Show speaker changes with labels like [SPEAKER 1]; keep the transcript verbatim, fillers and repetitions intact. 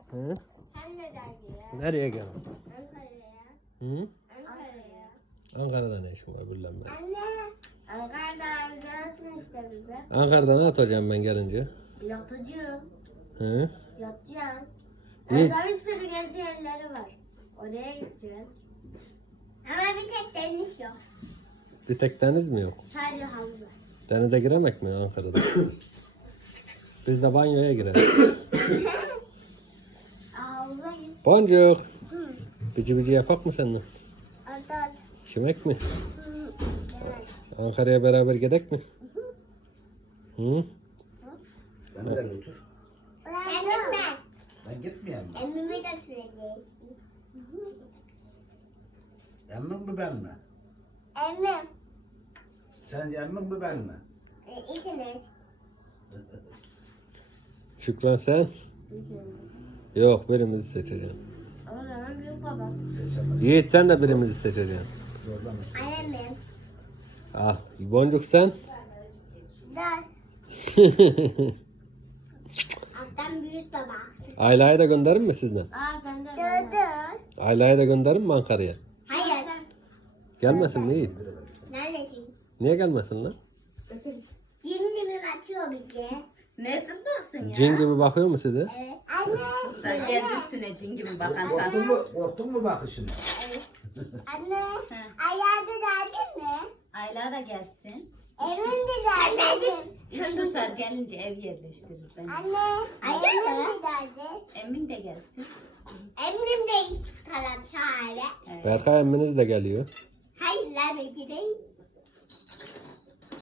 [SPEAKER 1] Hı?
[SPEAKER 2] Sen neden gel?
[SPEAKER 1] Nereye gel?
[SPEAKER 2] Ankara'ya.
[SPEAKER 1] Hı?
[SPEAKER 2] Ankara'ya.
[SPEAKER 1] Ankara'da ne işin var birlenme?
[SPEAKER 2] Anne. Ankara'da alacaksın işte bize.
[SPEAKER 1] Ankara'da ne atacağım ben gelince?
[SPEAKER 2] Yatıcı.
[SPEAKER 1] Hı?
[SPEAKER 2] Yatacağım.
[SPEAKER 1] İyi.
[SPEAKER 2] Orada bir sürü gezi yerleri var. Oraya gideceğim. Ama bir tek deniz yok.
[SPEAKER 1] Bir tek deniz mi yok?
[SPEAKER 2] Sadece havuz var.
[SPEAKER 1] Denize giremek mi Ankara'da? Biz de banyoya girelim.
[SPEAKER 2] Havuza git.
[SPEAKER 1] Boncuk.
[SPEAKER 2] Hı.
[SPEAKER 1] Bici bici yapak mı seninle?
[SPEAKER 2] At at.
[SPEAKER 1] Yemek mi?
[SPEAKER 2] Hı. Evet.
[SPEAKER 1] Ankara'ya beraber gidek mi? Hı?
[SPEAKER 3] Beni de götür.
[SPEAKER 2] Sen gitme.
[SPEAKER 3] Ben gitmeyeyim mi?
[SPEAKER 2] Emmimi de süreceğiz.
[SPEAKER 3] Emmin mi ben mi?
[SPEAKER 2] Emmim.
[SPEAKER 3] Sence emmin mi ben mi?
[SPEAKER 2] E, ikiniz.
[SPEAKER 1] Şükran sen? Yok birimizi seçeceğim.
[SPEAKER 2] O zaman büyük baba.
[SPEAKER 3] Seçemez.
[SPEAKER 1] Yiğit sen de birimizi seçeceksin.
[SPEAKER 3] Zorlamış.
[SPEAKER 2] Annemim.
[SPEAKER 1] Ah, Boncuk sen?
[SPEAKER 2] Dört. Alttan büyük baba.
[SPEAKER 1] Ayla'yı da gönderin mi sizden?
[SPEAKER 2] Aa ben de. Dört. Dört.
[SPEAKER 1] Ayla'yı da gönderin mi Ankara'ya?
[SPEAKER 2] Hayır.
[SPEAKER 1] Gelmesin mi Yiğit?
[SPEAKER 2] Neredesin?
[SPEAKER 1] Niye gelmesin lan?
[SPEAKER 2] Cin gibi batıyor bir de.
[SPEAKER 4] Ne zıplasın ya?
[SPEAKER 1] Cin gibi bakıyor mu size?
[SPEAKER 2] Evet. Anne.
[SPEAKER 4] Ben geldi üstüne cin gibi bakan
[SPEAKER 3] Korktun
[SPEAKER 4] kadın.
[SPEAKER 3] mu? Korktun mu bakışını?
[SPEAKER 2] Anne. Ayağı düzeldin mi?
[SPEAKER 4] Ayla da gelsin.
[SPEAKER 2] Evin düzeldi.
[SPEAKER 4] İş tutar gelince ev yerleştirir beni.
[SPEAKER 2] Anne. Ayağı düzeldi.
[SPEAKER 4] Emin de gelsin.
[SPEAKER 2] Emrim de tutalım şöyle.
[SPEAKER 4] Evet.
[SPEAKER 1] Berkay emminiz de geliyor.
[SPEAKER 2] Hayır lan Ece değil.